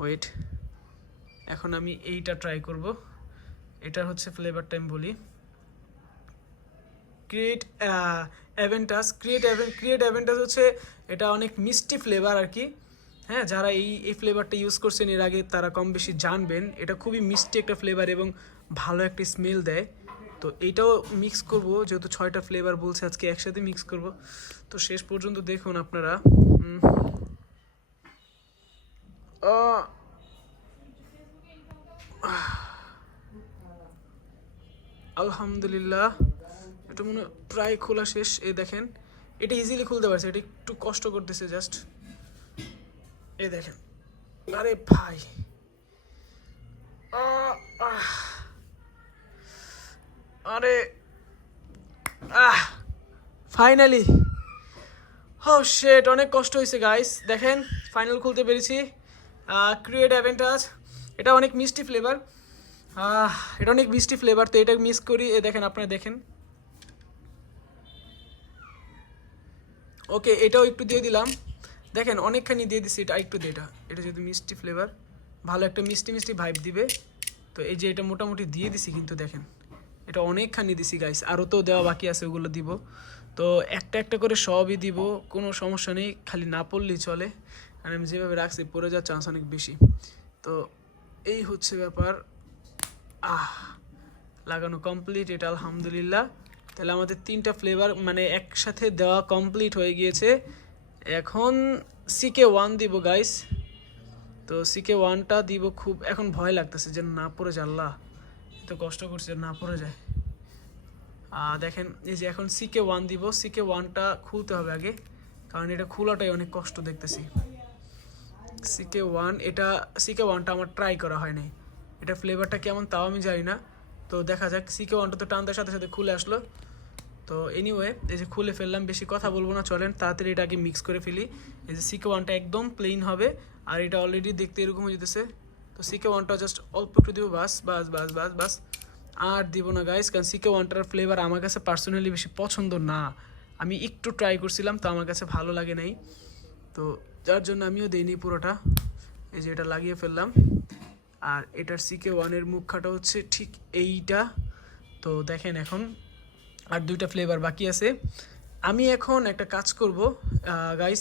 Wait এখন আমি এইটা ট্রাই করব। এটার হচ্ছে ফ্লেভারটা আমি বলি। Creed Aventus Creed Creed Aventus হচ্ছে এটা অনেক মিষ্টি ফ্লেভার আর কি। হ্যাঁ যারা এই এই ফ্লেভারটা ইউজ করছেন, এর আগে তারা কম বেশি জানবেন। এটা খুবই মিষ্টি একটা ফ্লেভার এবং ভালো একটা স্মেল দেয়। তো এইটাও মিক্স করব, যেহেতু ছয়টা ফ্লেভার বলছে, আজকে একসাথে মিক্স করব। তো শেষ পর্যন্ত দেখুন আপনারা। আলহামদুলিল্লাহ। এটা মনে প্রায় খোলা শেষ, এই দেখেন। এটা ইজিলি খুলতে পারছে, এটা একটু কষ্ট করতেছে জাস্ট এই দেখেন। আরে ভাই। আরে, আহ। ফাইনালি ও শেট অনেক কষ্ট হয়েছে গাইস দেখেন ফাইনাল খুলতে পেরেছি। ক্রিয়েট অ্যাভেন্টাজ এটা অনেক মিষ্টি ফ্লেভার এটা অনেক মিষ্টি ফ্লেভার তো এটা মিস করি। দেখেন, আপনারা দেখেন। ওকে এটাও একটু দিয়ে দিলাম। দেখেন, অনেকখানি দিয়ে দিছি। এটা একটু দিয়ে এটা। এটা যদি মিষ্টি ফ্লেভার ভালো একটা মিষ্টি মিষ্টি ভাইব দিবে। তো এই যে এটা মোটামুটি দিয়ে দিছি কিন্তু দেখেন। এটা অনেকখানি দিছি গাইস আরও তো দেওয়া বাকি আছে, ওগুলো দিব। তো একটা একটা করে সবই দিব, কোনো সমস্যা নেই। খালি না পড়লেই চলে। আর আমি যেভাবে রাখছি পড়ে যাওয়ার চান্স অনেক বেশি। তো এই হচ্ছে ব্যাপার। আহ লাগানো কমপ্লিট এটা আলহামদুলিল্লাহ। তাহলে আমাদের তিনটা ফ্লেভার মানে একসাথে দেওয়া কমপ্লিট হয়ে গিয়েছে। এখন সিকে ওয়ান দিব গাইস তো সিকে ওয়ানটা দিব খুব এখন ভয় লাগতেছে যে না পড়ে যায় আল্লাহ। তো কষ্ট করছে না পড়ে যায়। আহ, দেখেন এই যে এখন সিকে ওয়ান দিব সিকে ওয়ানটা খুলতে হবে আগে। কারণ এটা খোলাটাই অনেক কষ্ট দেখতেছি। সিকে ওয়ান এটা সিকে ওয়ানটা আমার ট্রাই করা হয় নাই এটা ফ্লেভারটা কেমন তাও আমি জানি না। তো দেখা যাক সিকে ওয়ানটা তো টানতে সাথে সাথে খুলে আসলো। তো এনিওয়ে এই যে খুলে ফেললাম, বেশি কথা বলব না, চলেন তাড়াতাড়ি এটা আগে মিক্স করে ফেলি। এই যে সিকে ওয়ানটা একদম প্লেন হবে, আর এটা অলরেডি দেখতে এরকম হয়ে যেতেছে। তো সিকে ওয়ানটা জাস্ট অল্প একটু দিব, বাস বাস বাস বাস বাস। আর দিব না গাইস কারণ সিকে ওয়ানটার ফ্লেভার আমার কাছে পার্সোনালি বেশি পছন্দ না। আমি একটু ট্রাই করছিলাম, তো আমার কাছে ভালো লাগে নাই। তো যার জন্য আমিও দেইনি পুরোটা। এই যে এটা লাগিয়ে ফেললাম। আর এটার সিকে ওয়ানের মুখাটা হচ্ছে ঠিক এইটা। তো দেখেন এখন আর দুইটা ফ্লেভার বাকি আছে। আমি এখন একটা কাজ করব গাইস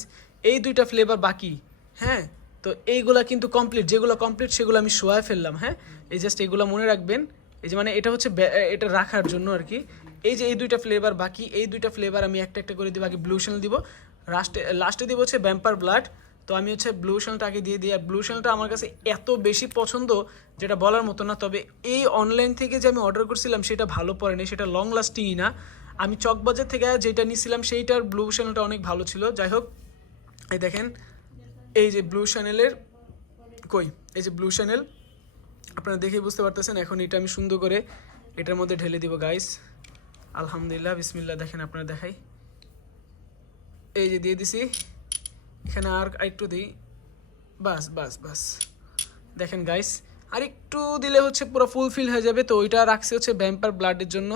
এই দুইটা ফ্লেভার বাকি হ্যাঁ? তো এইগুলা কিন্তু কমপ্লিট যেগুলো কমপ্লিট সেগুলো আমি শোয়ায় ফেললাম হ্যাঁ? এই জাস্ট এগুলো মনে রাখবেন। এই যে মানে এটা হচ্ছে এটা রাখার জন্য আর কি। এই যে এই দুইটা ফ্লেভার বাকি, এই দুইটা ফ্লেভার আমি একটা একটা করে দিব, আগে ব্লু শ্যানেল দিব। লাস্টে লাস্টে দিব হচ্ছে ব্যাম্পার ব্লাড তো আমি হচ্ছে ব্লু আগে দিয়ে দিই। আর ব্লু শ্যানেলটা আমার কাছে এত বেশি পছন্দ যেটা বলার মতো না। তবে এই অনলাইন থেকে যে আমি অর্ডার করছিলাম, সেটা ভালো পরে পড়েনি, সেটা লং লাস্টিংই না। আমি চকবাজার থেকে যেটা নিয়েছিলাম সেইটার ব্লু শ্যানেলটা অনেক ভালো ছিল। যাই হোক এই দেখেন, এই যে ব্লু শ্যানেলের কই? এই যে ব্লু শ্যানেল আপনারা দেখেই বুঝতে পারতেছেন, এখন এটা আমি সুন্দর করে এটার মধ্যে ঢেলে দিব গাইস আলহামদুলিল্লাহ, বিসমিল্লাহ, দেখেন আপনারা দেখাই। এই যে দিয়ে দিছি, এখানে আর একটু দিই। বাস বাস বাস। দেখেন গাইস আর একটু দিলে হচ্ছে পুরো ফুলফিল হয়ে যাবে। তো ওইটা রাখছে হচ্ছে ব্যাম্পার ব্লাডের জন্য।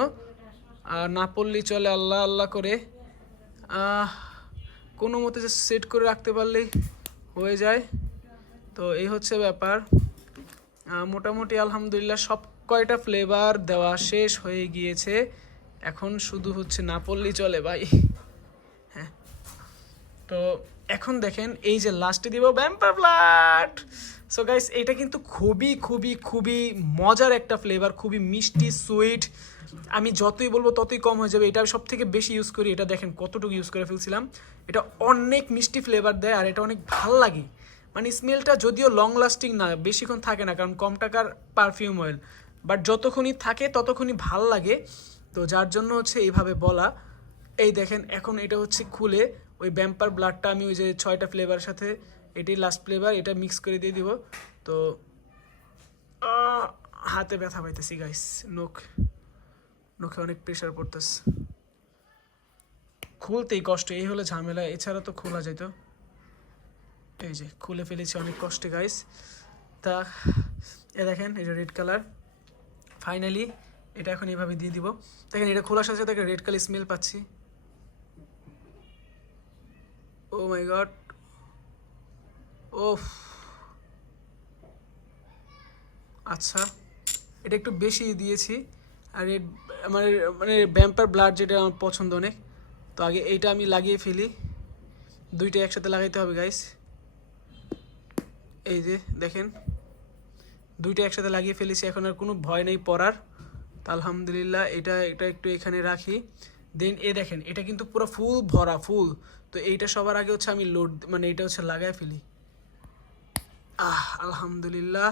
আর না পড়লেই চলে আল্লাহ আল্লাহ করে। কোনো মতে যে সেট করে রাখতে পারলেই হয়ে যায়। তো এই হচ্ছে ব্যাপার। মোটামুটি আলহামদুলিল্লাহ সব কয়টা ফ্লেভার দেওয়া শেষ হয়ে গিয়েছে। এখন শুধু হচ্ছে না পড়লেই চলে ভাই। হ্যাঁ। তো এখন দেখেন, এই যে লাস্টে দিব ব্যাম্পার ব্লাড সো গাইস এটা কিন্তু খুবই খুবই খুবই মজার একটা ফ্লেভার খুবই মিষ্টি সুইট আমি যতই বলব ততই কম হয়ে যাবে। এটা সব থেকে বেশি ইউজ করি। এটা দেখেন কতটুকু ইউজ করে ফেলছিলাম। এটা অনেক মিষ্টি ফ্লেভার দেয় আর এটা অনেক ভালো লাগে। মানে স্মেলটা যদিও লং লাস্টিং না, বেশিক্ষণ থাকে না, কারণ কম টাকার পারফিউম অয়েল বাট যতক্ষণই থাকে, ততক্ষণই ভালো লাগে। তো যার জন্য হচ্ছে এইভাবে বলা। এই দেখেন, এখন এটা হচ্ছে খুলে ওই ব্যাম্পার ব্লাডটা আমি ওই যে ছয়টা ফ্লেভার সাথে, এটাই লাস্ট ফ্লেভার এটা মিক্স করে দিয়ে দিব। তো হাতে ব্যথা পাইতেছি গাইস নখ, নখে অনেক প্রেশার পড়তেছে। খুলতেই কষ্ট, এই হলো ঝামেলা, এছাড়া তো খোলা যেত এই যে, খুলে ফেলেছি অনেক কষ্টে গাইস তা, এ দেখেন এটা রেড কালার ফাইনালি এটা এখন এইভাবে দিয়ে দিব। দেখেন, এটা খোলার সাথে সাথে রেড কালার স্মেল পাচ্ছি। ও মাই গড ওফ আচ্ছা এটা একটু বেশি দিয়েছি। আর এর আমার মানে ব্যাম্পার ব্লাড যেটা আমার পছন্দ অনেক। তো আগে এইটা আমি লাগিয়ে ফেলি। দুইটা একসাথে লাগাইতে হবে গাইস এই যে, দেখেন। দুইটা একসাথে লাগিয়ে ফেলেছি, এখন আর কোনো ভয় নেই পড়ার তো আলহামদুলিল্লাহ, এটা এটা একটু এখানে রাখি। দেন এ দেখেন, এটা কিন্তু পুরো ফুল ভরা ফুল তো এইটা সবার আগে হচ্ছে আমি লোড মানে এটা হচ্ছে লাগায় ফেলি। আহ, আলহামদুলিল্লাহ।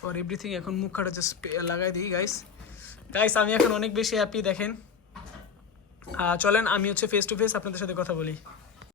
ফর এভরিথিং এখন মুখ খাটা জাস্ট লাগাই দিই গাইস গাইস আমি এখন অনেক বেশি হ্যাপি দেখেন। চলেন, আমি হচ্ছে ফেস টু ফেস আপনাদের সাথে কথা বলি।